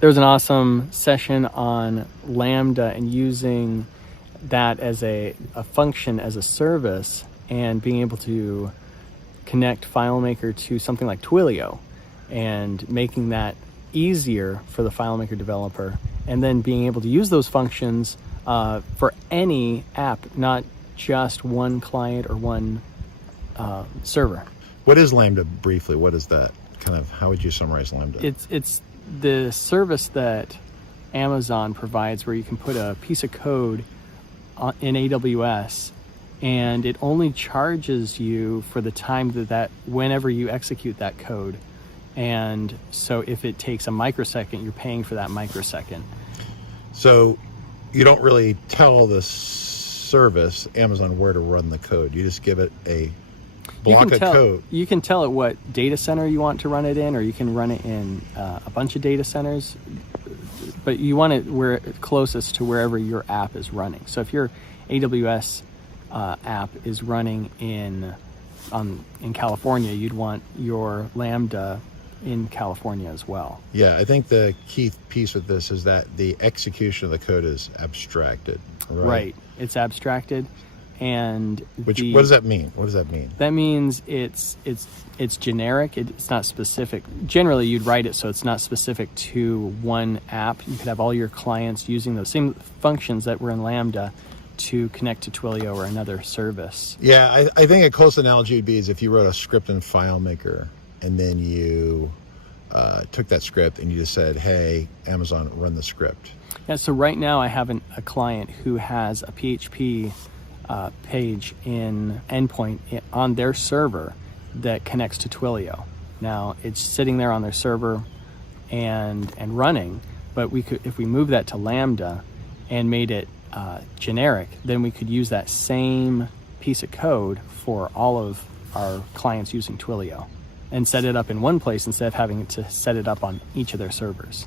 There was an awesome session on Lambda and using that as a function, as a service, and being able to connect FileMaker to something like Twilio and making that easier for the FileMaker developer, and then being able to use those functions for any app, not just one client or one server. What is Lambda briefly? What is that? How would you summarize Lambda? It's the service that Amazon provides where you can put a piece of code in AWS, and it only charges you for the time that whenever you execute that code. And so if it takes a microsecond, you're paying for that microsecond. So you don't really tell the service, Amazon, where to run the code. You just give it a block of code. You can tell it what data center you want to run it in, or you can run it in a bunch of data centers, but you want it where it's closest to wherever your app is running. So if your AWS app is running in California, you'd want your Lambda in California as well. Yeah, I think the key piece with this is that the execution of the code is abstracted. Right. It's abstracted, and what does that mean? What does that mean? That means it's generic. It's not specific. Generally, you'd write it so it's not specific to one app. You could have all your clients using those same functions that were in Lambda to connect to Twilio or another service. Yeah, I think a close analogy would be is if you wrote a script in FileMaker and then you took that script and you just said, hey, Amazon, run the script. Yeah, so right now I have a client who has a PHP page in endpoint on their server that connects to Twilio. Now it's sitting there on their server and running, but if we move that to Lambda and made it generic, then we could use that same piece of code for all of our clients using Twilio and set it up in one place instead of having to set it up on each of their servers.